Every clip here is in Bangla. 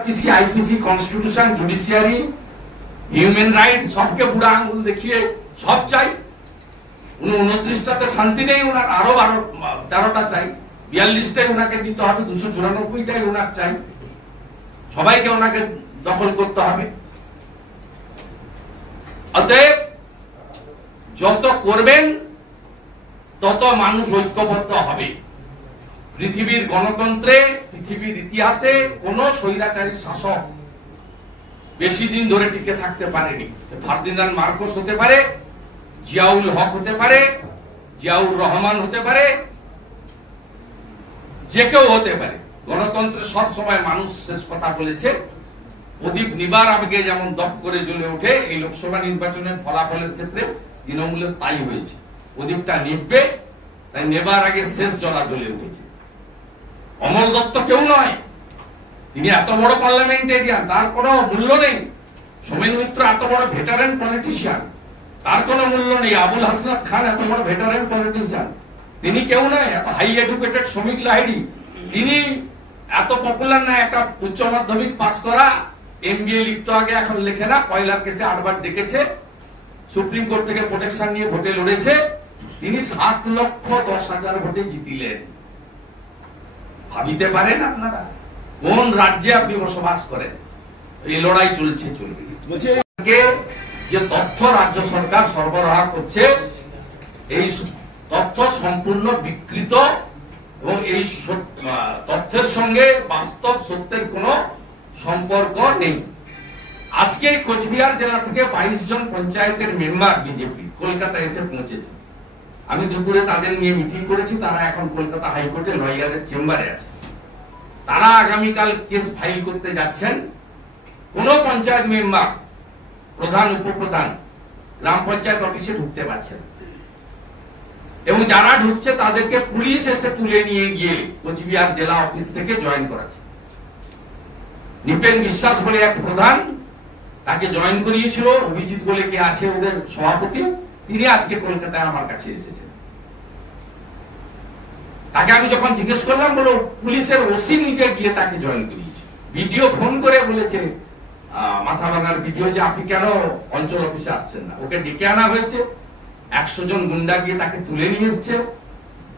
IPC, constitution, judiciary, human right সবকে বুড়া আঙ্গুল দেখিয়ে সব চাই। 29টাতে শান্তি নেই ওনার, আরো 13টা চাই, 42টাই ওনাকে দিতে হবে, 294টাই ওনার চাই, সবাইকে ওনাকে দখল করতে হবে। অতএব যত করবেন তত মানুষ ঐক্যবদ্ধ হবে। পৃথিবীর গণতন্ত্রে, পৃথিবীর ইতিহাসে কোন স্বৈরাচারী শাসক বেশি দিন ধরে টিকে থাকতে পারেনি। ফার্দিনান্দ মার্কোস হতে পারে, জিয়াউল হক হতে পারে, জিয়াউর রহমান হতে পারে, যে কেউ হতে পারে। গণতন্ত্রে সব সময় মানুষ শেষ কথা বলেছে। প্রদীপ নিবার আগে যেমন দপ করে জ্বলে ওঠে, এই লোকসভা নির্বাচনের ফলাফলের ক্ষেত্রে তৃণমূলের তাই হয়েছে। প্রদীপটা নিববে, তাই নেবার আগে শেষ জ্বলা জ্বলে উঠেছে। অমল দত্ত কেউ নয়, তিনি এত বড় পার্লামেন্টেরিয়ান, তার কোনো মূল্য নেই। সোমেন মিত্র এত বড় ভেটারেন পলিটিশিয়ান, তার কোনো মূল্য নেই। আবুল হাসনাত খান এত বড় ভেটারেন পলিটিশিয়ান, তিনি কেউ নয়। এত হাই এডুকেটেড শ্রমিক লাহিড়ী, তিনি এত পপুলার না। একটা উচ্চ মাধ্যমিক পাস করা, এমবিএ লিখতো আগে, এখন লেখে না। কয়লার কেসে 8বার ডেকেছে, সুপ্রিম কোর্ট থেকে প্রোটেকশন নিয়ে ভোটে লড়েছে। তিনি 7,10,000 ভোটে জিতিলেন। ভাবিতে পারেন আপনারা কোন রাজ্যে আপনি বসবাস করেন? এই লড়াই চলছে। যে তথ্য রাজ্য সরকার সরবরাহ করছে, এই তথ্য সম্পূর্ণ বিকৃত এবং এই তথ্যের সঙ্গে বাস্তব সত্যের কোনো সম্পর্ক নেই। আজকে কোচবিহার জেলা থেকে 22 জন পঞ্চায়েতের মেম্বার বিজেপি কলকাতায় এসে পৌঁছেছে। আমি দুপুরে তাদের নিয়ে মিটিং করেছি। তারা এখন কলকাতা হাইকোর্টে লয়ারের চেম্বারে আছে। তারা আগামীকাল কেস ফাইল করতে যাচ্ছেন। কোন পঞ্চায়েত মেম্বার, প্রধান, উপপ্রধান গ্রাম পঞ্চায়েত অফিসে ঢুকতে পারছে না, এবং যারা ঢুকছে তাদেরকে পুলিশ এসে তুলে নিয়ে গিয়ে কোচবিহার জেলা অফিস থেকে জয়েন করাচ্ছে। নিপেন বিশ্বাস বলে এক প্রধান, তাকে জয়েন করিয়েছিল। অভিজিৎ বলে কে আছে ওদের সভাপতি, তিনি আজকে কলকাতায় আমার কাছে এসেছেন। তাকে আমি যখন জিজ্ঞেস করলাম, বলো পুলিশের ওসি নিজে গিয়ে তাকে জয়েন করিয়েছে। ভিডিও ফোন করে বলেছে, মাথা ভাঙার ভিডিও, যে আপনি কেন অঞ্চল অফিসে আসছেন না। ওকে ডেকে আনা হয়েছে, 100 জন গুন্ডা গিয়ে তাকে তুলে নিয়ে এসছে।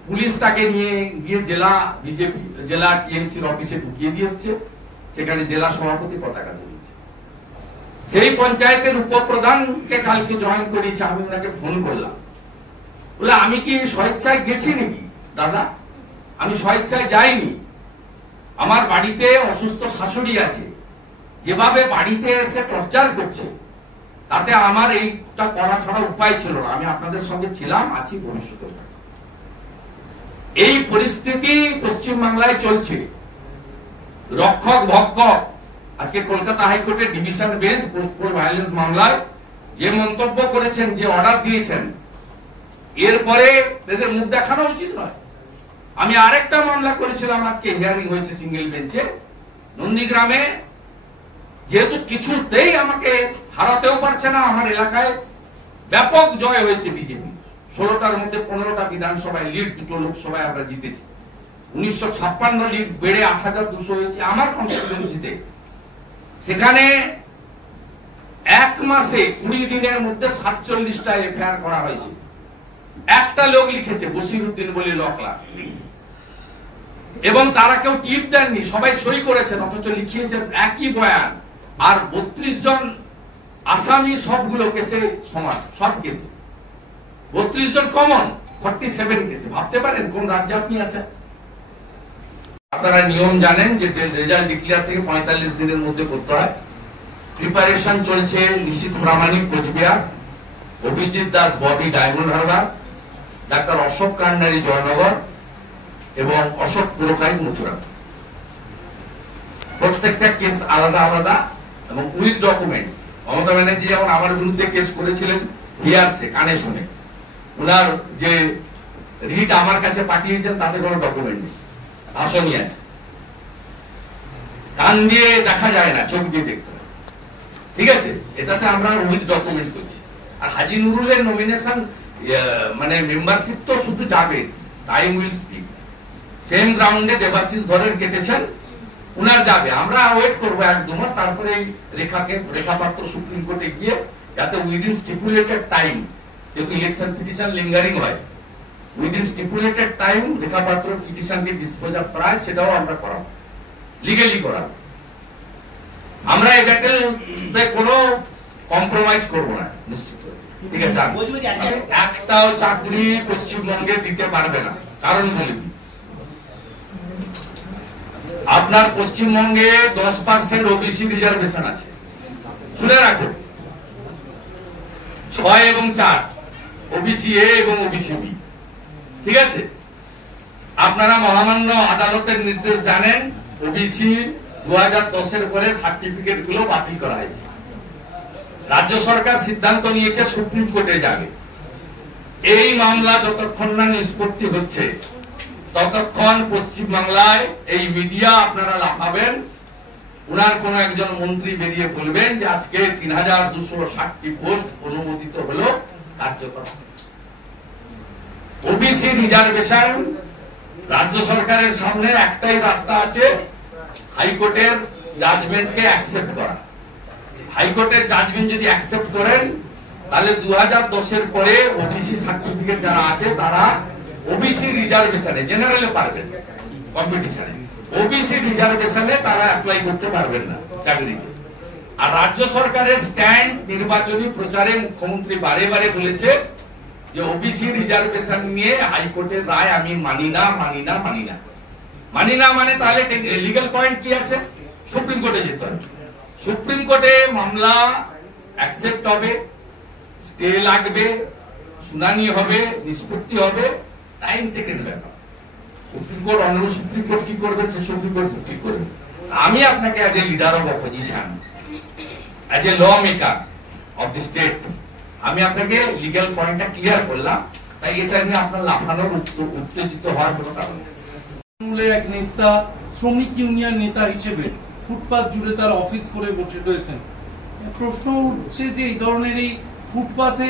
পুলিশ তাকে নিয়ে গিয়ে জেলা বিজেপি, জেলা টিএমসির অফিসে ঢুকিয়ে দিয়ে এসছে। সেখানে জেলা সভাপতি পতাকা ধরিয়েছে। সেই পঞ্চায়েতের উপপ্রধানকে কালকে জয়েন করিয়েছে। আমি ওনাকে ফোন করলাম, বলে আমি কি স্বেচ্ছায় গেছি নাকি? দাদা, আমি স্বেচ্ছায় যাইনি। আমার বাড়িতে অসুস্থ শাশুড়ি আছে, যেভাবে বাড়িতে এসে টর্চার করছে, তাতে আমার এইটা করা ছাড়া উপায় ছিল না। আমি আপনাদের সঙ্গে ছিলাম, আছি, ভবিষ্যতে। এই পরিস্থিতি পশ্চিমবাংলায় চলছে। রক্ষক ভক্ষক, আজকে কলকাতা হাইকোর্টের ডিভিশন বেঞ্চ পোস্টপোল ভায়োলেন্স মামলায় যে মন্তব্য করেছেন, যে অর্ডার দিয়েছেন, এরপরে এদের মুখ দেখানো উচিত নয়। আমি আরেকটা মামলা করেছিলাম, আজকে হিয়ারিং হয়েছে সিঙ্গেল বেঞ্চে, নন্দীগ্রামে। যেহেতু কিছুতেই আমাকে হারাতেও পারছে না, আমার এলাকায় ব্যাপক জয় হয়েছে বিজেপি। 16টার মধ্যে 15টা বিধানসভায় লিড, 2টো লোকসভায় আমরা জিতেছি। 1956 লিড বেড়ে 8,200 হয়েছে আমার কনস্টিটিউয়েন্সিতে। সেখানে 1 মাসে 20 দিনের মধ্যে 47টা এফআইআর করা হয়েছে। একটা লোক লিখেছে, বসিরউদ্দিন বলে লোকলা, এবং তারা কেউ টিপ দেননি, সবাই সই করেছেন, অথচ লিখিয়েছেন একই বয়ান। আর 32 জন আসামি, সবগুলো কেসে সমান, সব কেসে 32 জন কমন, 47 কেসে। ভাবতে পারেন কোন রাজ্যে আপনি আছেন? আপনারা নিয়ম জানেন যে রেজাল্ট ডিক্লেয়ার থেকে 45 দিনের মধ্যে করতে হয়। প্রিপারেশন চলছে। নিশীথ প্রামাণিক কোচবিহার, অভিজিৎ দাস ববি ডায়মন্ড হারবার, ডাক্তার অশোক কান্ডারি জয়নগর এবং অশোক পুরকাই মথুরা। প্রত্যেকটা কেস আলাদা আলাদা এবং উইথ ডকুমেন্ট। মমতা ব্যানার্জি যেমন আমার বিরুদ্ধে কেস করেছিলেন, হিয়ারসে, কানে শুনে, ওনার যে রিট আমার কাছে পাঠিয়েছেন তাতে কোনো ডকুমেন্ট নেই, ভাষণই আছে। কান দিয়ে দেখা যায় না, চোখ দিয়ে দেখতে হয়। ঠিক আছে, এটাতে আমরা উইথ ডকুমেন্ট করছি। আর হাজি নুরুলের নমিনেশন, মানে মেম্বারশিপ তো শুধু যাবে, টাইম উইল স্পিক। সেম গ্রাউন্ডে দেবাশিস ধরের কেটেছেন, উনার যাবে, আমরা ওয়েট করবো 1-2 মাস, তারপরে রেখাপাত্র সুপ্রিম কোর্টে গিয়ে যাতে উইদিন স্টিপুলেটেড টাইম, যেহেতু ইলেকশন পিটিশন লিঙ্গারিং হয়, উইদিন স্টিপুলেটেড টাইম রেখাপাত্র পিটিশনকে ডিসপোজ অফ করা হয়, সেটাও আমরা করাবো, লিগেলি করাবো। আমরা এই ব্যাটেলে কোনো কম্প্রোমাইজ করবো না, নিশ্চিত। ঠিক আছে, একটাও চাকরি পশ্চিমবঙ্গে দিতে পারবে না, কারণ বলি আপনার পশ্চিমবঙ্গে 10% ওবিসি রিজার্ভেশন আছে, শুনে রাখুন। 6 এবং 4 ওবিসি এ এবং ওবিসি বি, ঠিক আছে। আপনারা মহামান্য আদালতের নির্দেশ জানেন, ওবিসি 2010-এর পরে সার্টিফিকেট গুলো বাতিল করা হয়েছে। রাজ্য সরকার সিদ্ধান্ত নিয়েছে সুপ্রিম কোর্টে যাবে। এই মামলা যতক্ষণ না নিষ্পত্তি হচ্ছে ততক্ষণ পশ্চিমবাংলায় এই মিডিয়া আপনারা লাফাবেন, উনার কোন একজন মন্ত্রী বেরিয়ে বলবেন যে আজকে 3260টি পোস্ট অনুমোদিত হলো, কার্যকর। ওবিসি রিজার্ভেশন রাজ্য সরকারের সামনে একটাই রাস্তা আছে, হাইকোর্টের জাজমেন্টকে অ্যাকসেপ্ট করা। হাইকোর্টের জাজমেন্ট যদি অ্যাকসেপ্ট করেন তাহলে 2010-এর পরে ওবিসি সার্টিফিকেট যারা আছে তারা ওবিসি রিজার্ভেশনে, জেনারেলে পারবেন কম্পিটিশনে, ওবিসি রিজার্ভেশনে তারা অ্যাপ্লাই করতে পারবেন না চাকরিতে। আর রাজ্য সরকারের স্ট্যান্ড নির্বাচনী প্রচারে মুখ্যমন্ত্রী বারে বারে বলেছে যে ওবিসি রিজার্ভেশন নিয়ে হাইকোর্টের রায় আমি মানি না, মানি না, মানি না। মানি না মানে তাহলে লিগ্যাল পয়েন্ট কি আছে? সুপ্রিম কোর্টে যেতে হবে। সুপ্রিম কোর্টে মামলা অ্যাকসেপ্ট হবে, স্টে লাগবে, শুনানি হবে, নিষ্পত্তি হবে, টাইম টেকেন ব্যাপার। Supreme court, honourable supreme court কি করবে সে সুপ্রিম কোর্ট ঠিক করবে। আমি আপনাকে as a leader of opposition, as a law maker of the state, আমি আপনাকে লিগ্যাল পয়েন্টটা ক্লিয়ার করলাম। তাই এটা নিয়ে আপনার লাফানোর উত্তেজিত হওয়ার কোনো কারণ নেই। এক নেতা শ্রমিক ইউনিয়ন নেতা হিসেবে ফুটপাত জুড়ে তার অফিস করে বসে রয়েছেন। প্রশ্ন উঠছে যে এই ধরনের এই ফুটপাতে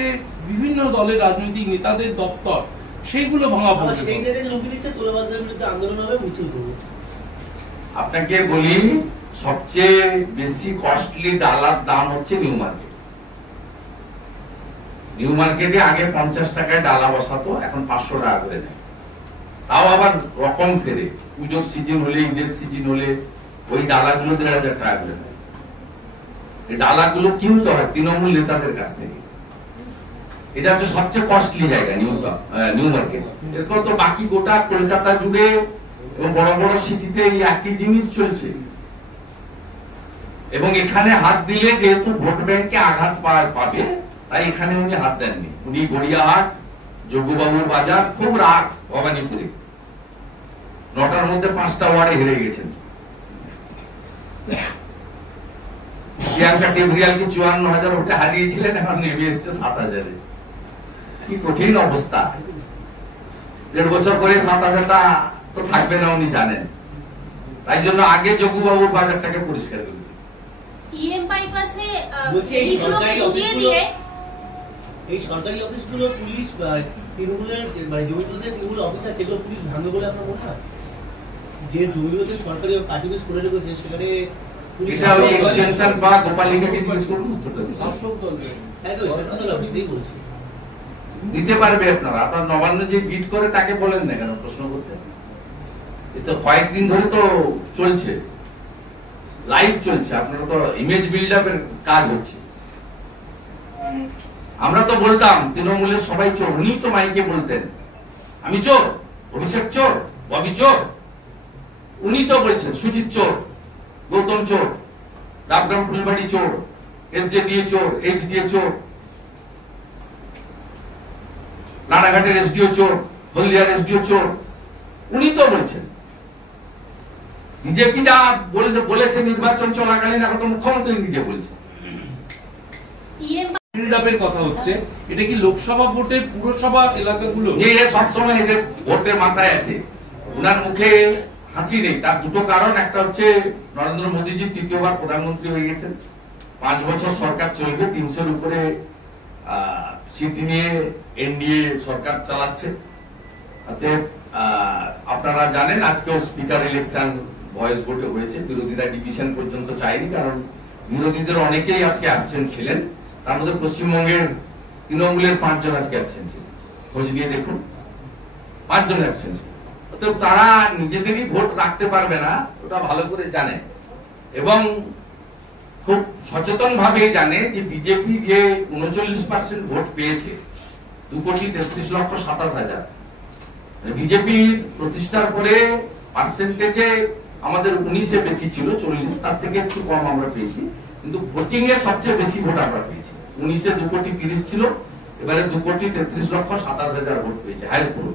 বিভিন্ন দলের রাজনৈতিক নেতাদের দপ্তর, সেইগুলো ভাঙা পড়ছে। আপনাকে বলি, সবচেয়ে বেশি কস্টলি ডালার দাম হচ্ছে নিউ মার্কেট। নিউ মার্কেটে আগে 50 টাকায় ডালা বসাতো, এখন 500 টাকা করে নেয়। তাও আবার রকম ফেরে, পুজোর সিজন হলে, ঈদের সিজন হলে ওই ডালাগুলো 1500 টাকা করে নেয়। এই ডালাগুলো কিনতে হয় তৃণমূল নেতাদের কাছ থেকে। এটা হচ্ছে সবচেয়ে কস্টলি জায়গা নিউ মার্কেট। এরপর তো বাকি গোটা কলকাতা জুড়ে এবং বড় বড় সিটিতে এই একই জিনিস চলছে। এবং এখানে হাত দিলে যেহেতু ভোট ব্যাংকে আঘাত পাবে, তাই এখানে উনি হাত দেননি। উনি গড়িয়াহাট, যোগবাবুর বাজার, খুব রাগ ভবানীপুরে, 9টার মধ্যে 5টা ওয়ার্ডে হেরে গেছেন। প্রিয়াঙ্কা টেবরিয়ালকে 54,000 ভোটে হারিয়েছিলেন, এখন নেমে এসছে 7,000-এ। কি কঠিন অবস্থা। 1.5 বছর পরে 7,000টা তো থাকবে না, উনি জানেন। তাই জন্য আগে যোগবাবুর বাজারটাকে পরিষ্কার করেছে। ইএম বাইপাসে এই সরকারি অফিসগুলো পুলিশ তৃণমূলের মানে জমিগুলোতে তৃণমূল অফিসার যেগুলো পুলিশ ভাঙবে বলে আপনার মনে হয়? যে জমিগুলোতে সরকারি পার্টি অফিস করে রেখেছে সেখানে এটা ওই এক্সটেনশন বা গোপালিকাকে জিজ্ঞেস করুন, দিতে পারবে আপনারা। আপনার নবান্ন যে বিট করে তাকে বলেন না কেন প্রশ্ন করতে? এটা কয়েকদিন ধরে তো চলছে, লাইভ চলছে, আপনারা তো ইমেজ বিল্ড আপের কাজ হচ্ছে। আমরা তো বলতাম তৃণমূলের সবাই চোর, উনি তো মাইকে বলতেন আমি চোর, অভিষেক চোর, ববি চোর। উনি তো বলছেন সুজিত চোর, গৌতম চোর, ডাবগ্রাম ফুলবাড়ি চোর, এসডিএ চোর, এইচডিএ চোর, রানাঘাটের এসডিও চোর, হলদিয়ার এসডিও চোর। উনি তো বলছেন। বিজেপি যা বলেছে নির্বাচন চলাকালীন, এখন তো মুখ্যমন্ত্রী নিজে বলছেন। কথা হচ্ছে, এটা কি লোকসভা ভোটের পুরসভা এলাকাগুলো? সবসময় এদের ভোটের মাথায় আছে, উনার মুখে হাসি নেই। তার দুটো কারণ, একটা হচ্ছে নরেন্দ্র মোদীজি 3য়বার প্রধানমন্ত্রী হয়ে গেছেন, 5 বছর সরকার চলবে, 300-র উপরে সিট নিয়ে এনডিএ সরকার চালাচ্ছে। আপনারা জানেন আজকেও স্পিকার ইলেকশন ভয়েস ভোটে হয়েছে। বিরোধীরা ডিভিশন পর্যন্ত চায়নি, কারণ বিরোধীদের অনেকেই আজকে অ্যাবসেন্ট ছিলেন। তার মধ্যে পশ্চিমবঙ্গের তৃণমূলের 5 জন আজকে অ্যাবসেন্ট ছিলেন, খোঁজ নিয়ে দেখুন 5 জন অ্যাবসেন্ট ছিলেন। তো তারা নিজেদেরই ভোট রাখতে পারবে না, ওটা ভালো করে জানে এবং খুব সচেতন ভাবে জানে যে বিজেপি যে 39% ভোট পেয়েছে, 2,33,27,000, বিজেপি প্রতিষ্ঠার পরে পার্সেন্টেজে আমাদের 19-এ বেশি ছিল, 40, তার থেকে একটু কম আমরা পেয়েছি, কিন্তু ভোটিং এ সবচেয়ে বেশি ভোট আমরা পেয়েছি। 19-এ 2,30,00,000 ছিল, এবারে 2,33,27,000 ভোট পেয়েছে, হাইস্ট ভোট।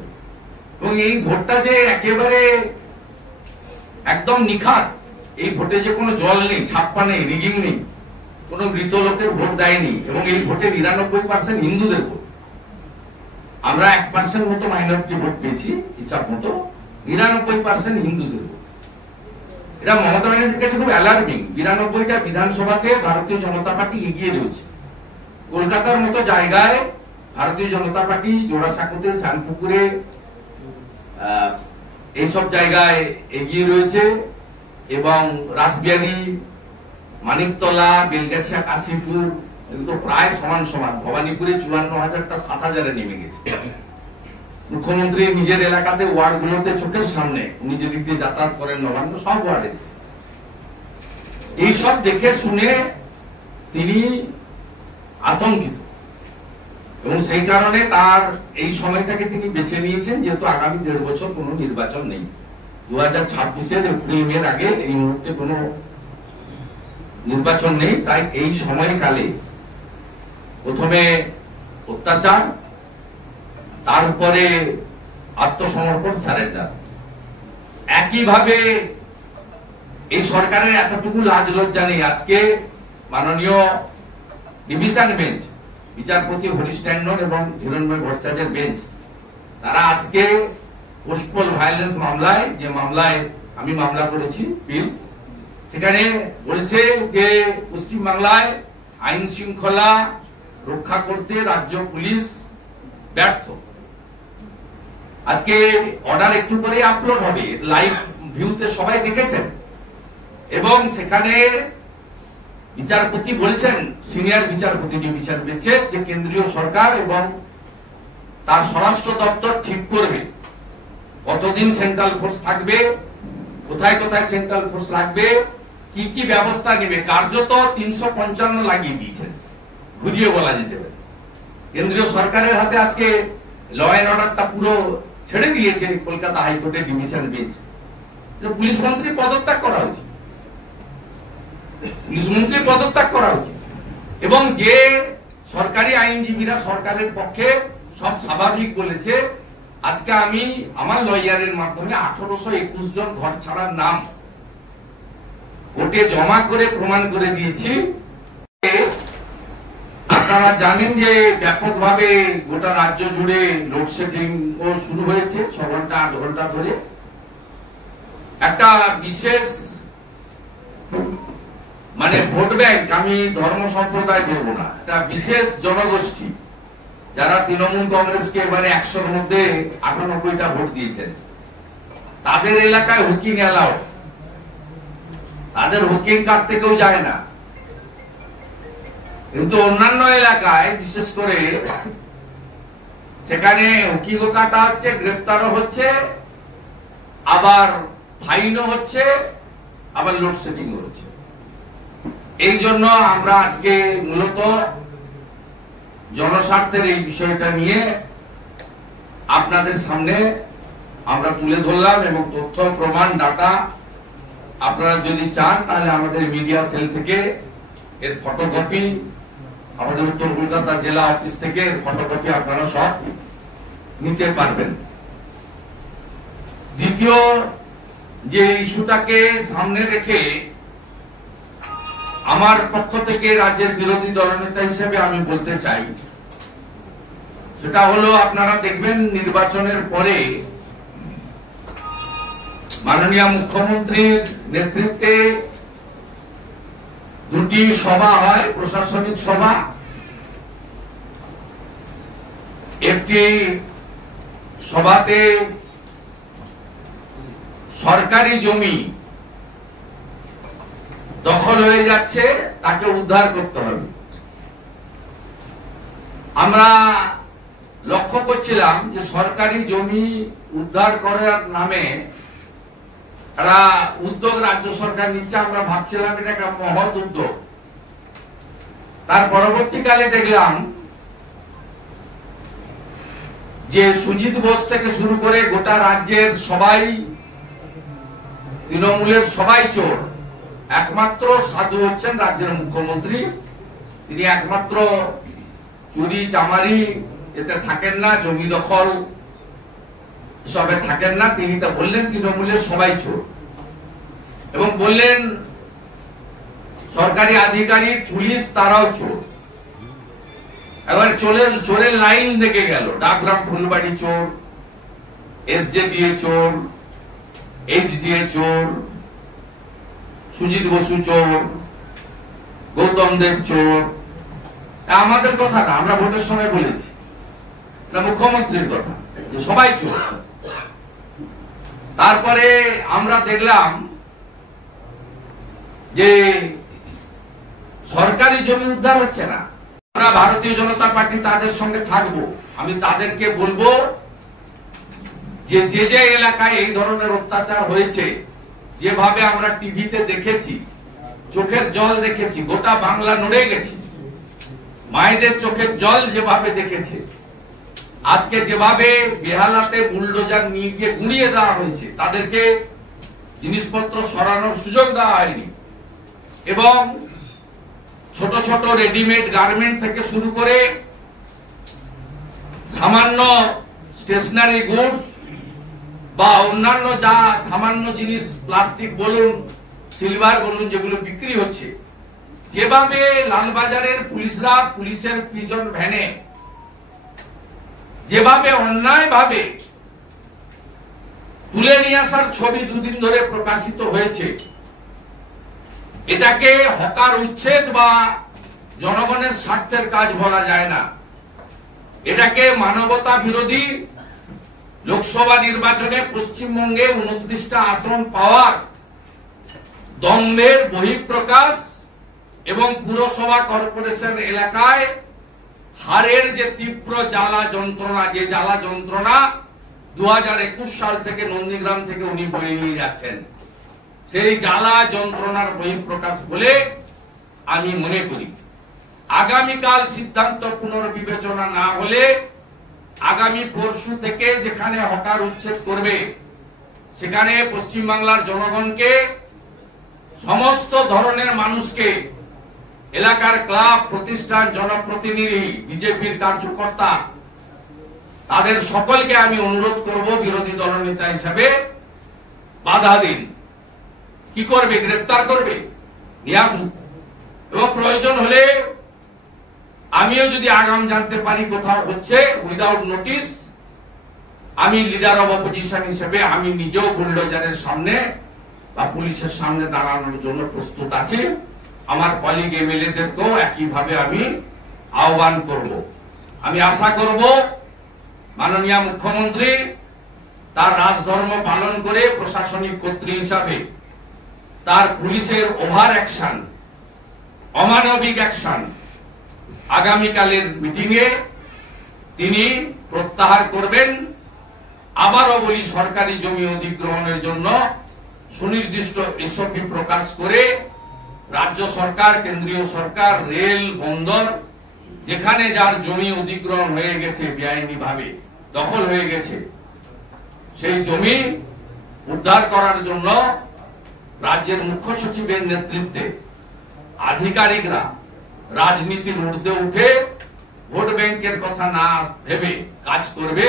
এবং এই ভোটটা যে একেবারে একদম নিখাত, এই ভোটে যে কোনো জল নেই, ছাপ্পা নেই, রিগিং নেই, কোনো মৃত লোকের ভোট দেয়নি, এবং এই ভোটে 99% হিন্দুদের ভোট। আমরা 1% মতো মাইনরিটি ভোট পেয়েছি হিসাব মতো, 99% হিন্দুদের ভোট। এটা মমতা ব্যানার্জির কাছে খুব অ্যালার্মিং। 92টা বিধানসভাতে ভারতীয় জনতা পার্টি এগিয়ে রয়েছে। কলকাতার মতো জায়গায় ভারতীয় জনতা পার্টি জোড়াসাঁকোতে, শ্যামপুকুরে, এইসব জায়গায় এগিয়ে রয়েছে, এবং রাসবিহারী, মানিকতলা, বেলগাছিয়া, কাশীপুর এগুলো প্রায় সমান সমান। ভবানীপুরে 54,000টা 7,000-এ নেমে গেছে। মুখ্যমন্ত্রী নিজের এলাকাতে ওয়ার্ডগুলোতে চোখের সামনে, উনি যে দিক দিয়ে যাতায়াত করেন নবান্ন, সব ওয়ার্ডে এইসব দেখে শুনে তিনি আতঙ্কিত, এবং সেই কারণে তার এই সময়টাকে তিনি বেছে নিয়েছেন, যেহেতু আগামী 1.5 বছর কোনো নির্বাচন নেই। 2026-এর এপ্রিল-মের আগে এই মুহূর্তে কোনো নির্বাচন নেই, তাই এই সময়কালে প্রথমে অত্যাচার, তারপরে আত্মসমর্পণ, সারেন্ডার। একইভাবে এই সরকারের এতটুকু লাজ লজ্জা নেই। আজকে মাননীয় ডিভিশন বেঞ্চ, বিচারপতি হরিশ ট্যান্ডন এবং হিরণময় ভট্টাচার্যের বেঞ্চ, তারা আজকে পোস্টপোল ভায়োলেন্স মামলায়, যে মামলায় আমি মামলা করেছি বিল, সেখানে বলছে যে পশ্চিমবাংলায় আইন শৃঙ্খলা রক্ষা করতে রাজ্য পুলিশ ব্যর্থ। আজকে অর্ডার একটু করে আপলোড হবে, লাইভ ভিউতে সবাই দেখেছেন, এবং সেখানে বিচারপতি বলছেন, সিনিয়র বিচারপতি ডিভিশন বেঞ্চে, যে কেন্দ্রীয় সরকার এবং তার স্বরাষ্ট্র দপ্তর ঠিক করবে কতদিন সেন্ট্রাল ফোর্স থাকবে, কোথায় কোথায় সেন্ট্রাল ফোর্স লাগবে, কি কি ব্যবস্থা নেবে। কার্যত 355 লাগিয়ে দিয়েছেন, ঘুরিয়ে বলা যেতে পারে। কেন্দ্রীয় সরকারের হাতে আজকে ল অ্যান্ড অর্ডারটা পুরো ছেড়ে দিয়েছে কলকাতা হাইকোর্টের ডিভিশন বেঞ্চ। পুলিশ মন্ত্রী পদত্যাগ করা উচিত, পুলিশ মন্ত্রী পদত্যাগ করা উচিত, এবং যে সরকারি আইনজীবীরা সরকারের পক্ষে সব স্বাভাবিক বলেছে, আজকে আমি আমার লয়ারের মাধ্যমে 1821 জন ঘর ছাড়ার নাম কোর্টে জমা করে প্রমাণ করে দিয়েছি। আপনারা জানেন যে ব্যাপকভাবে গোটা রাজ্য জুড়ে লোডশেডিং ও শুরু হয়েছে, 6 ঘন্টা 8 ঘন্টা ধরে। একটা বিশেষ মানে ভোট ব্যাংক, আমি ধর্ম সম্প্রদায় বলবো না, একটা বিশেষ জনগোষ্ঠী যারা তৃণমূল কংগ্রেসকে এবারে 100-র মধ্যে 98টা ভোট দিয়েছেন, তাদের এলাকায় হুকিং অ্যালাউড, তাদের হুকিং কাটতে কেউ যায় না। কিন্তু অন্যান্য এলাকায় বিশেষ করে সেখানে হুকিংও কাটা হচ্ছে, গ্রেফতারও হচ্ছে, আবার ফাইনও হচ্ছে, আবার লোডশেডিংও হচ্ছে। এই জন্য আমরা আজকে মূলত জনস্বার্থের এই বিষয়টা নিয়ে আপনাদের সামনে আমরা তুলে ধরলাম, এবং তথ্য প্রমাণ ডাটা আপনারা যদি চান তাহলে আমাদের মিডিয়া সেল থেকে এর ফটোকপি, আমাদের উত্তর কলকাতা জেলা অফিস থেকে এর ফটোকপি আপনারা সব নিতে পারবেন। দ্বিতীয় যে ইস্যুটাকে সামনে রেখে আমার পক্ষ থেকে রাজ্যের বিরোধী দলনেতা হিসেবে আমি বলতে চাই, সেটা হলো আপনারা দেখবেন নির্বাচনের পরে মাননীয় মুখ্যমন্ত্রীর নেতৃত্বে 2টি সভা হয়, প্রশাসনিক সভা। একটি সভাতে সরকারি জমি দখল হয়ে যাচ্ছে, তাকে উদ্ধার করতে হবে। আমরা লক্ষ্য করছিলাম যে সরকারি জমি উদ্ধার করার নামে একটা উদ্যোগ রাজ্য সরকার নিচ্ছে। আমরা ভাবছিলাম এটা একটা মহৎ উদ্যোগ। তার পরবর্তীকালে দেখলাম যে সুজিত বোস থেকে শুরু করে গোটা রাজ্যের সবাই, তৃণমূলের সবাই চোর। একমাত্র সাধু হচ্ছেন রাজ্যের মুখ্যমন্ত্রী। তিনি একমাত্র চুরি চামারি এতে থাকেন না, জমি দখল সবে থাকেন না। তিনি তা বললেন তৃণমূলের সবাই চোর, এবং বললেন সরকারি আধিকারিক, পুলিশ তারাও চোর। এবার চোরের লাইন দেখে গেল। ডাকগ্রাম ফুলবাড়ি চোর, এসজেডিএ চোর, এইচডিএ চোর, সুজিত বসু চোর, গৌতম দেব চোর। আমাদের কথা না, আমরা ভোটের সময় বলেছি, মুখ্যমন্ত্রীর কথা, যে সবাই চোর। তারপরে আমরা দেখলাম যে সরকারি জমি উদ্ধার হচ্ছে না। আমরা ভারতীয় জনতা পার্টি তাদের সঙ্গে থাকবো। আমি তাদেরকে বলবো যে যে এলাকায় এই ধরনের অত্যাচার হয়েছে, যেভাবে আমরা টিভিতে দেখেছি, চোখের জল দেখেছি, গোটা বাংলা নড়ে গেছে। মায়েদের চোখের জল যেভাবে দেখেছে, আজকে যেভাবে বেহালাতে বুলডোজার নিয়ে গিয়ে গুঁড়িয়ে দেওয়া হয়েছে, তাদেরকে জিনিসপত্র সরানোর সুযোগ দেওয়া হয়নি, এবং ছোট ছোট রেডিমেড গার্মেন্ট থেকে শুরু করে সামান্য স্টেশনারি গুডস বা অন্যান্য যা সামান্য জিনিস, প্লাস্টিক বলুন, সিলভার বলুন, যেগুলো বিক্রি হচ্ছে, যেভাবে লালবাজারের পুলিশরা পুলিশের প্রিজন ভ্যানে যেভাবে অন্যায় ভাবে তুলে নিয়ে আসার ছবি দুদিন ধরে প্রকাশিত হয়েছে, এটাকে হকার উচ্ছেদ বা জনগণের স্বার্থের কাজ বলা যায় না। এটাকে মানবতা বিরোধী। লোকসভা নির্বাচনে পশ্চিমবঙ্গে 29টা আসন পাওয়ার দম্ভের বহিঃপ্রকাশ, এবং পুরসভা কর্পোরেশন এলাকায় হারের যে তীব্র জ্বালা যন্ত্রণা, যে জ্বালা যন্ত্রণা 2021 সাল থেকে নন্দীগ্রাম থেকে উনি বয়ে নিয়ে যাচ্ছেন, সেই জ্বালা যন্ত্রণার বহিঃপ্রকাশ বলে আমি মনে করি। আগামীকাল সিদ্ধান্ত পুনর্বিবেচনা না হলে আগামী পরশু থেকে যেখানে হকার উচ্ছেদ করবে, সেখানে পশ্চিমবাংলার জনগণকে, সমস্ত ধরনের মানুষকে, এলাকার ক্লাব, প্রতিষ্ঠান, জনপ্রতিনিধি, বিজেপির কার্যকর্তা, তাদের সকলকে আমি অনুরোধ করব, বিরোধী দলনেতা হিসাবে বাধা দিন। কি করবে? গ্রেফতার করবে, নিয়ে আসুন, এবং প্রয়োজন হলে আমিও যদি আগাম জানতে পারি কোথাও হচ্ছে উইদাউট নোটিস, আমি লিডার অব অপোজিশন হিসেবে আমি নিজেও বুলডোজারের সামনে বা পুলিশের সামনে দাঁড়ানোর জন্য প্রস্তুত আছি। আমার কলিগ এমএলএদেরকেও একইভাবে আমি আহ্বান করব। আমি আশা করব মাননীয় মুখ্যমন্ত্রী তার রাজধর্ম পালন করে প্রশাসনিক কর্তৃ হিসাবে তার পুলিশের ওভার অ্যাকশন, অমানবিক অ্যাকশন আগামীকালের মিটিংয়ে তিনি প্রত্যাহার করবেন। আবারও বলি, সরকারি জমি অধিগ্রহণের জন্য সুনির্দিষ্ট এসওপি প্রকাশ করে রাজ্য সরকার, কেন্দ্রীয় সরকার, রেল, বন্দর, যেখানে যার জমি অধিগ্রহণ হয়ে গেছে, বেআইনি ভাবে দখল হয়ে গেছে, সেই জমি উদ্ধার করার জন্য রাজ্যের মুখ্য সচিবের নেতৃত্বে আধিকারিকরা রাজনীতির ঊর্ধ্বে উঠে ভোট ব্যাংকের কথা না ভেবে কাজ করবে,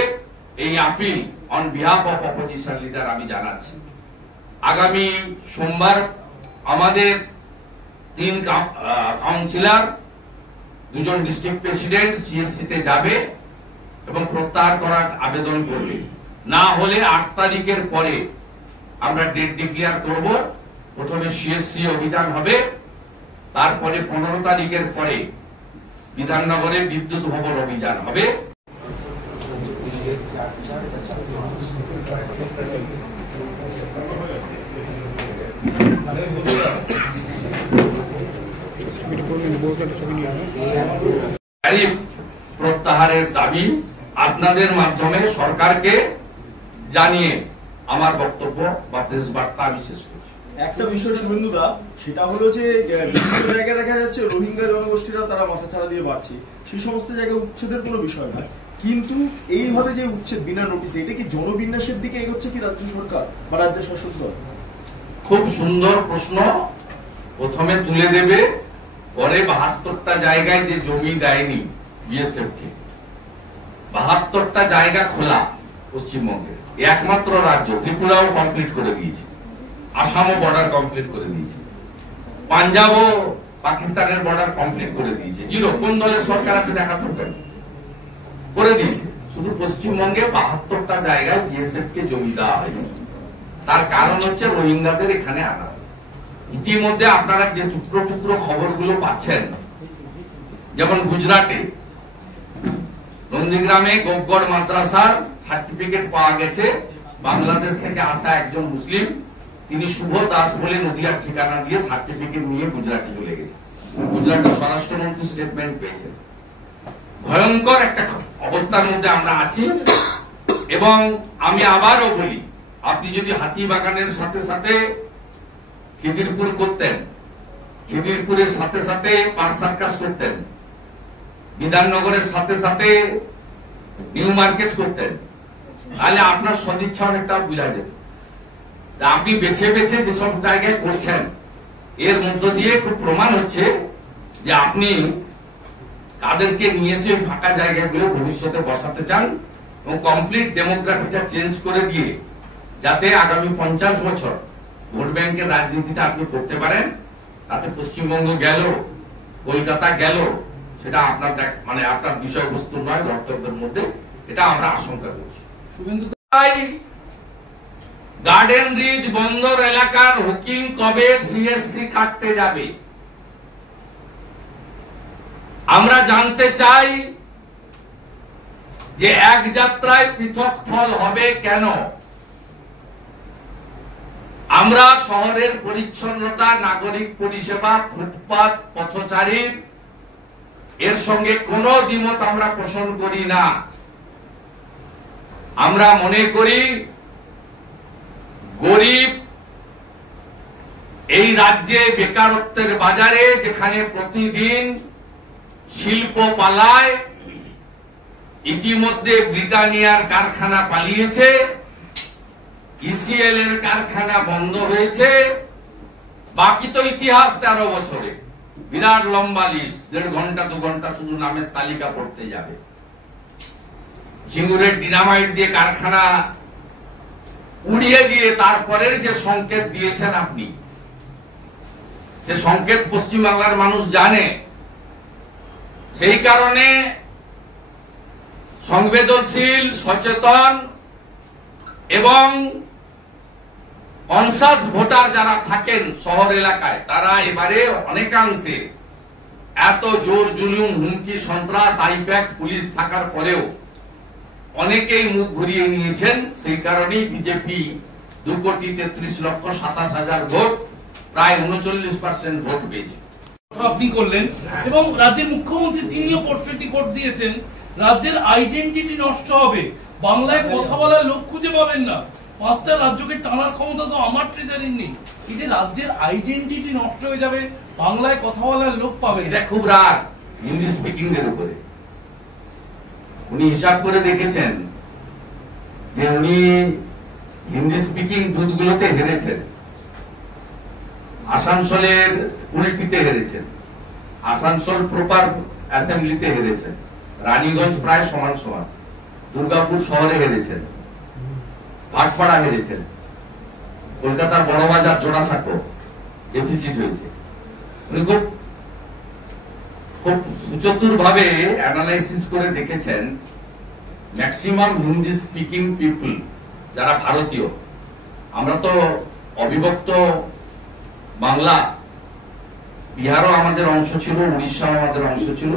এই appeal on behalf of opposition leader আমি জানাচ্ছি। আগামী সোমবার আমাদের 3 কাউন্সিলর, 2জন ডিস্ট্রিক্ট প্রেসিডেন্ট সিএসসি তে যাবে এবং প্রত্যাহার করার আবেদন করবে। না হলে 8 তারিখের পরে আমরা ডেট ডিক্লেয়ার করব। প্রথমে সিএসসি অভিযান হবে, তারপরে 15 তারিখের পরে বিধাননগরে বিদ্যুৎ ভবন অভিযান হবে। ট্যারিফ প্রত্যাহারের দাবি আপনাদের মাধ্যমে সরকারকে জানিয়ে আমার বক্তব্য বা প্রেস বার্তা আমি শেষ করছি। একটা বিষয় শুভেন্দুদা, সেটা হলো যে বিভিন্ন জায়গায় দেখা যাচ্ছে রোহিঙ্গা জনগোষ্ঠীরা তারা মাথাছাড়া দিয়ে বাড়ছে, সেই সমস্ত জায়গায় উচ্ছেদের কোনো বিষয় না, কিন্তু এইভাবে যে উচ্ছেদ বিনা নোটিসে, এটা কি জনবিন্যাসের দিকে এগোচ্ছে কি রাজ্য সরকার বা রাজ্য শাসক দল? খুব সুন্দর প্রশ্ন। প্রথমে তুলে দেবে, পরে 72টা জায়গায় যে জমি দেয়নি বিএসএফ কে, 72টা জায়গা খোলা পশ্চিমবঙ্গে, একমাত্র রাজ্য। ত্রিপুরাও কমপ্লিট করে দিয়েছে, আসামও বর্ডার কমপ্লিট করে দিয়েছে, পাঞ্জাবও পাকিস্তানের বর্ডার কমপ্লিট করে দিয়েছে। জিরো। কোন দলের সরকার আছে দেখা করবেন, করে দিয়েছে। শুধু পশ্চিমবঙ্গে 72টা জায়গায় বিএসএফ কে জমি দেওয়া হয়নি। তার কারণ হচ্ছে রোহিঙ্গাদের এখানে আনা। ইতিমধ্যে আপনারা যে টুকরো টুকরো খবরগুলো পাচ্ছেন, যেমন গুজরাটে নন্দীগ্রামে গোপগড় মাদ্রাসার সার্টিফিকেট পাওয়া গেছে, বাংলাদেশ থেকে আসা একজন মুসলিম, তিনি শুভ দাস বলে নদিয়ার ঠিকানা দিয়ে সার্টিফিকেট নিয়ে গুজরাটে চলে গেছে। গুজরাটের স্বরাষ্ট্রমন্ত্রী স্টেটমেন্ট পেয়েছেন। ভয়ঙ্কর একটা অবস্থার মধ্যে আমরা আছি। এবং আমি আবারও বলি, আপনি যদি হাতিবাগানের সাথে সাথে খিদিরপুর করতেন, খিদিরপুরের সাথে সাথে পার্ক সার্কাস করতেন, বিধাননগরের সাথে সাথে নিউ মার্কেট করতেন, তাহলে আপনার সদিচ্ছা অনেকটা বোঝা যেত। আপনি বেছে বেছে যেসব জায়গায় করছেন, এর মধ্য দিয়ে খুব প্রমাণ হচ্ছে যে আপনি কাদেরকে নিয়ে এসে ফাঁকা জায়গাগুলো ভবিষ্যতে বসাতে চান এবং কমপ্লিট ডেমোগ্রাফিটা চেঞ্জ করে দিয়ে যাতে আগামী 50 বছর ভোট ব্যাংকের রাজনীতিটা আপনি করতে পারেন। তাতে পশ্চিমবঙ্গ গেল, কলকাতা গেল, সেটা আপনার মানে আপনার বিষয়বস্তু নয়, বক্তব্যের মধ্যে এটা আমরা আশঙ্কা করছি। গার্ডেন রিচ বন্দর এলাকার হুকিং কবে সিএসসি কাটতে যাবে? আমরা জানতে চাই যে এক যাত্রায় পৃথক ফল হবে কেন? আমরা শহরের পরিচ্ছন্নতা, নাগরিক পরিষেবা, ফুটপাত, পথচারীর এর সঙ্গে কোনো দ্বিমত আমরা পোষণ করি না। আমরা মনে করি গরিব এই রাজ্যে বেকারত্বের বাজারে, যেখানে প্রতিদিন শিল্প পালায়, ইতিমধ্যে ব্রিটানিয়ার কারখানা পালিয়েছে, ইসিএল এর কারখানা বন্ধ হয়েছে, বাকি তো ইতিহাস 13 বছরে বিরাট লম্বা লিস্ট, 1.5 ঘন্টা 2 ঘন্টা শুধু নামের তালিকা পড়তে যাবে। সিঙ্গুরের ডিনামাইট দিয়ে কারখানা উড়িয়ে দিয়ে তারপরের যে সংকেত দিয়েছেন আপনি, সে সংকেত পশ্চিমবাংলার মানুষ জানে। সেই কারণে সংবেদনশীল, সচেতন এবং কনসাস ভোটার যারা থাকেন শহর এলাকায়, তারা এবারে অনেকাংশে এত জোর জুলুম, হুমকি, সন্ত্রাস, আইপ্যাক, পুলিশ থাকার পরেও অনেকেই মুখ ঘুরিয়ে নিয়েছেন। সেই কারণেই বিজেপি 2,33,27,000 ভোট, প্রায় 39% ভোট পেয়েছে। আপনি করলেন এবং রাজ্যের মুখ্যমন্ত্রী তিনিও প্রশ্নটি কোট দিয়েছেন, রাজ্যের আইডেন্টিটি নষ্ট হবে, বাংলায় কথা বলার লোক খুঁজে পাবেন না, 5টা রাজ্যকে টানার ক্ষমতা তো আমার ট্রেজারির নেই। এই যে রাজ্যের আইডেন্টিটি নষ্ট হয়ে যাবে, বাংলায় কথা বলার লোক পাবে, এটা খুব রাগ হিন্দি স্পিকিং এর উপরে। উনি হিসাব করে দেখেছেন যে উনি হিন্দি স্পিকিং বুথগুলোতে হেরেছেন, আসানসোলের উল্টিতে হেরেছেন, আসানসোল প্রপার অ্যাসেম্বলিতে হেরেছেন, রানীগঞ্জ প্রায় সমান সমান, দুর্গাপুর শহরে হেরেছেন, ভাটপাড়া হেরেছেন, কলকাতার বড়বাজার, জোড়াসাঁকো ডেফিসিট হয়েছে। উনি খুব সুচতুর ভাবে অ্যানালাইসিস করে দেখেছেন ম্যাক্সিমাম হিন্দি স্পিকিং পিপল যারা ভারতীয়, আমরা তো অবিভক্ত বাংলা, বিহারও আমাদের অংশ ছিল, উড়িষ্যাও আমাদের অংশ ছিল,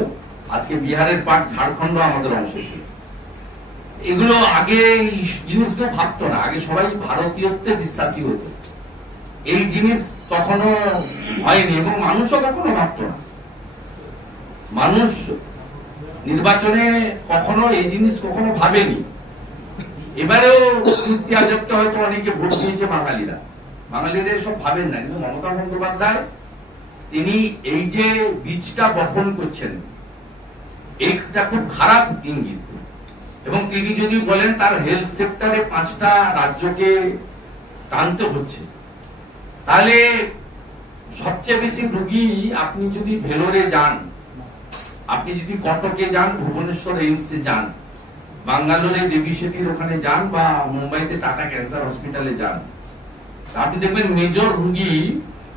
আজকে বিহারের পার্ট ঝাড়খণ্ড আমাদের অংশ ছিল। এগুলো আগে এই জিনিসগুলো ভাবতো না, আগে সবাই ভারতীয়ত্বে বিশ্বাসী হতো। এই জিনিস কখনো হয়নি এবং মানুষও কখনো ভাবতো না। মানুষ নির্বাচনে কখনো এই জিনিস কখনো ভাবেনি। এবারেও কীর্তি আজবকে হয়তো অনেকে ভোট দিয়েছে বাঙালিরা এসব ভাবেন না, কিন্তু মমতা বন্দ্যোপাধ্যায় তিনি এই যে বীজটা বপন করছেন এইটা খুব খারাপ ইঙ্গিত। এবং তিনি যদি বলেন তার হেলথ সেক্টরে 5টা রাজ্যকে টানতে হচ্ছে, তাহলে সবচেয়ে বেশি রোগী আপনি যদি ভেলোরে যান, আপনি যদি কটকে যান, ভুবনেশ্বর এইমসে যান, বাঙ্গালোরে দেবী শেঠির ওখানে যান, বা মুম্বাইতে টাটা ক্যান্সার হসপিটালে যান, আপনি দেখবেন মেজর রোগী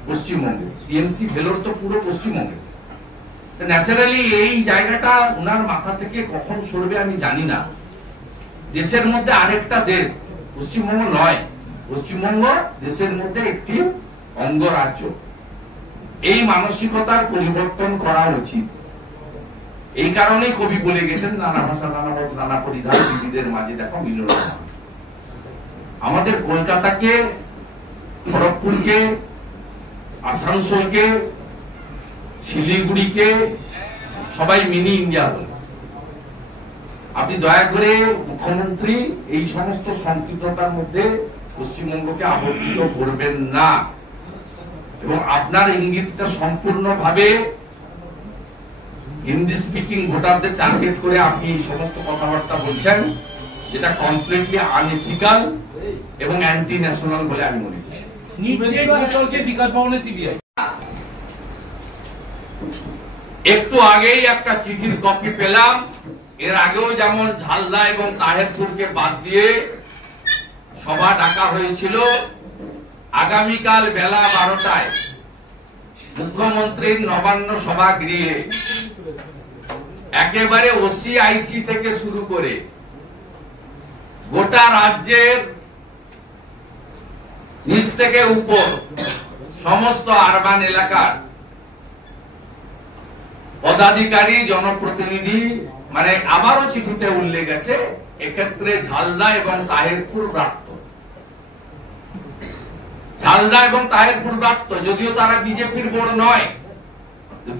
পশ্চিমবঙ্গে। সিএমসি ভেলোর তো পুরো পশ্চিমবঙ্গে। ন্যাচারালি এই জায়গাটা ওনার মাথা থেকে কখন সরবে আমি জানি না। দেশের মধ্যে আরেকটা দেশ পশ্চিমবঙ্গ নয়, পশ্চিমবঙ্গ দেশের মধ্যে একটি অঙ্গরাজ্য। এই মানসিকতার পরিবর্তন করা উচিত। এই কারণেই কবি বলে গেছেন, নানা ভাষা নানা মত নানা পরিধান, বিবিধের মাঝে দেখো মিলন। আমাদের কলকাতাকে, খড়গপুরকে, আসানসোলকে, শিলিগুড়িকে সবাই মিনি ইন্ডিয়া বলে। আপনি দয়া করে মুখ্যমন্ত্রী এই সমস্ত সংকীর্ণতার মধ্যে পশ্চিমবঙ্গকে আবর্তিত করবেন না, এবং আপনার ইঙ্গিতটা সম্পূর্ণভাবে হিন্দি স্পিকিং ভোটারদের টার্গেট করে আপনি এই সমস্ত কথাবার্তা বলছেন, যেটা কমপ্লিটলি আনএথিক্যাল এবং অ্যান্টি ন্যাশনাল বলে আমি মনে করি। একটু আগেই একটা চিঠির কপি পেলাম, এর আগেও যেমন ঝালদা এবং তাহেরপুরকে বাদ দিয়ে সভা ডাকা হয়েছিল, আগামীকাল বেলা 12টায় মুখ্যমন্ত্রীর নবান্ন সভাগৃহে একেবারে ওসিআইসি থেকে শুরু করে গোটা রাজ্যের নিচ থেকে উপর সমস্ত আরবান এলাকার পদাধিকারী, জনপ্রতিনিধি, মানে আবারও চিঠিতে উল্লেখ আছে এক্ষেত্রে ঝালদা এবং তাহেরপুর প্রাপ্ত। ঝালদা এবং তাহেরপুর প্রাপ্ত, যদিও তারা বিজেপির বোর্ড নয়।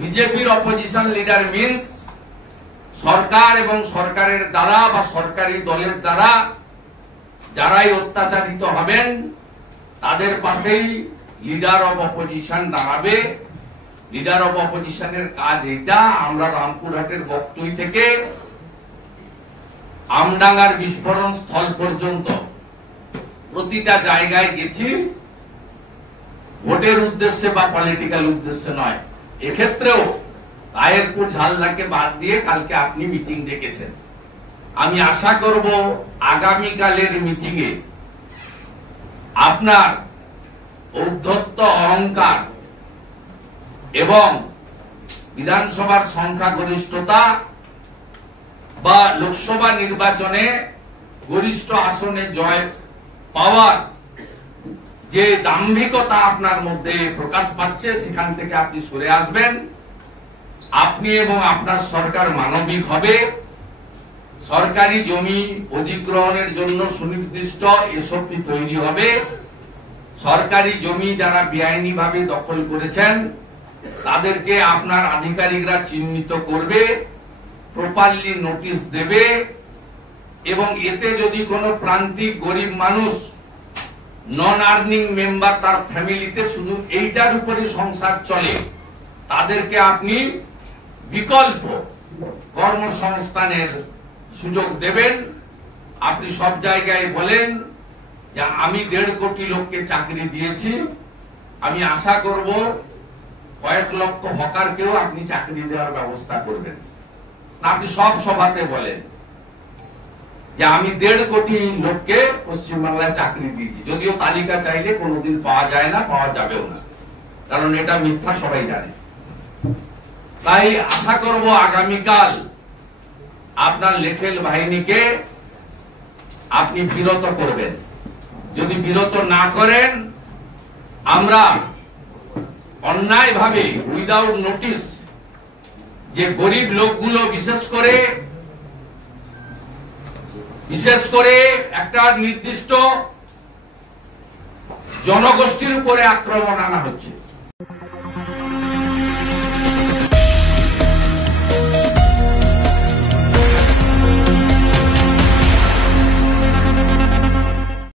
বিজেপির অপোজিশন লিডার মিন্স সরকার এবং সরকারের দ্বারা বা সরকারি দলের দ্বারা যারাই অত্যাচারিত হবেন তাদের পাশেই লিডার অব অপোজিশন দাঁড়াবে। লিডার অব অপোজিশনের কাজ এটা। আমরা রামপুরহাটের বক্তই থেকে আমডাঙ্গার বিস্ফোরণ স্থল পর্যন্ত প্রতিটা জায়গায় গেছি, ভোটের উদ্দেশ্যে বা পলিটিক্যাল উদ্দেশ্যে নয়। এক্ষেত্রেও তাহেরপুর ঝালদাকে বাদ দিয়ে কালকে আপনি মিটিং ডেকেছেন। আমি আশা করব আগামীকালের মিটিংয়ে আপনার ঔদ্ধত্য, অহংকার এবং বিধানসভার সংখ্যাগরিষ্ঠতা বা লোকসভা নির্বাচনে গরিষ্ঠ আসনে জয় পাওয়ার যে দাম্ভিকতা আপনার মধ্যে প্রকাশ পাচ্ছে, সেখান থেকে আপনি সরে আসবেন। আপনি এবং আপনার সরকার মানবিক হবে। সরকারি জমি অধিগ্রহণের জন্য সুনির্দিষ্ট এসওপি তৈরি হবে। সরকারি জমি যারা বেআইনিভাবে দখল করেছেন তাদেরকে আপনার আধিকারিকরা চিহ্নিত করবে, প্রপারলি নোটিশ দেবে, এবং এতে যদি কোনো প্রান্তিক গরিব মানুষ, নন আর্নিং মেম্বার, তার ফ্যামিলিতে শুধু এইটার উপরে সংসার চলে, তাদেরকে আপনি বিকল্প কর্মসংস্থানের সুযোগ দেবেন। আপনি সব জায়গায় বলেন যে আমি 1.5 কোটি লোককে চাকরি দিয়েছি। আমি আশা করব কয়েক লক্ষ হকারকেও আপনি চাকরি দেওয়ার ব্যবস্থা করবেন। আপনি সব সভাতে বলেন যে আমি 1.5 কোটি লোককে পশ্চিমবাংলায় চাকরি দিয়েছি, যদিও তালিকা চাইলে কোনোদিন পাওয়া যায় না, পাওয়া যাবেও না, কারণ এটা মিথ্যা, সবাই জানে। তাই আশা করব আগামীকাল আপনার লেঠেল বাহিনীকে আপনি বিরত করবেন। যদি বিরত না করেন, আমরা অন্যায়ভাবে উইদাউট নোটিশ যে গরিব লোকগুলো বিশেষ করে একটা নির্দিষ্ট জনগোষ্ঠীর উপরে আক্রমণ আনা হচ্ছে,